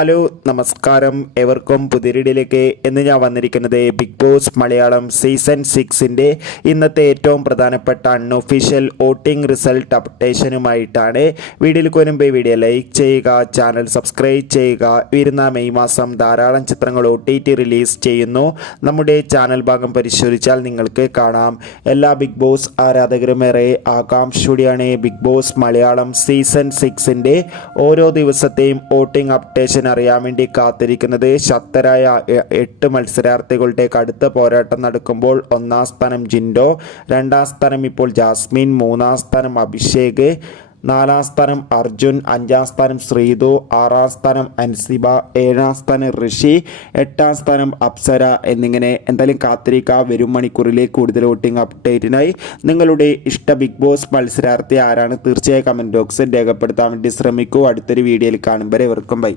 Hello നമസ്കാരം, എവർക്കും പുതിരിടിലേക്ക് എന്ന് ഞാൻ വന്നിരിക്കുന്നത് ബിഗ് ബോസ് മലയാളം സീസൺ 6 ഇന്നത്തെ ഏറ്റവും പ്രധാനപ്പെട്ട അൺഒഫീഷ്യൽ വോട്ടിംഗ് റിസൾട്ട് അപ്ഡേഷനുമായിട്ടാണ്. വീഡിയോയിൽ വരുമ്പോൾ വീഡിയോ ലൈക്ക് ചെയ്യുക, ചാനൽ സബ്സ്ക്രൈബ് ചെയ്യുക. വരുന്ന മെയ് മാസം ധാരാളം ചിത്രങ്ങൾ OTT റിലീസ് ചെയ്യുന്നു. നമ്മുടെ ചാനൽ ഭാഗം പരിശോധിച്ചാൽ നിങ്ങൾക്ക് കാണാം. എല്ലാ ബിഗ് ബോസ് ആരാധകരും ഏറെ ആകാംക്ഷയോടെയാണ് ബിഗ് ബോസ് മലയാളം സീസൺ 6 ഓരോ ദിവസത്തെയും വോട്ടിംഗ് അപ്ഡേഷൻ അറിയാൻ വേണ്ടി കാത്തിരിക്കുന്നത്. ശക്തരായ 8 മത്സരാർത്ഥികളുടെ കടുത്ത പോരാട്ടം നടക്കുമ്പോൾ ഒന്നാം സ്ഥാനം ജിൻഡോ, രണ്ടാം സ്ഥാനം ഇപ്പോൾ ജാസ്മിൻ, മൂന്നാം സ്ഥാനം അഭിഷേക്, നാലാം സ്ഥാനം അർജുൻ, അഞ്ചാം സ്ഥാനം ശ്രീതു, ആറാം സ്ഥാനം അൻസിബ, ഏഴാം സ്ഥാനം ഋഷി, എട്ടാം സ്ഥാനം അപ്സര എന്നിങ്ങനെ എന്തായാലും കാത്തിരിക്കുക. വരും മണിക്കൂറിലെ കൂടുതൽ വോട്ടിംഗ് അപ്ഡേറ്റിനായി നിങ്ങളുടെ ഇഷ്ട ബിഗ് ബോസ് മത്സരാർത്ഥി ആരാണ് തീർച്ചയായും കമൻറ്റ് ബോക്സിൽ രേഖപ്പെടുത്താൻ വേണ്ടി ശ്രമിക്കൂ. അടുത്തൊരു വീഡിയോയിൽ കാണും വരെ ഇവർക്കും ബൈ.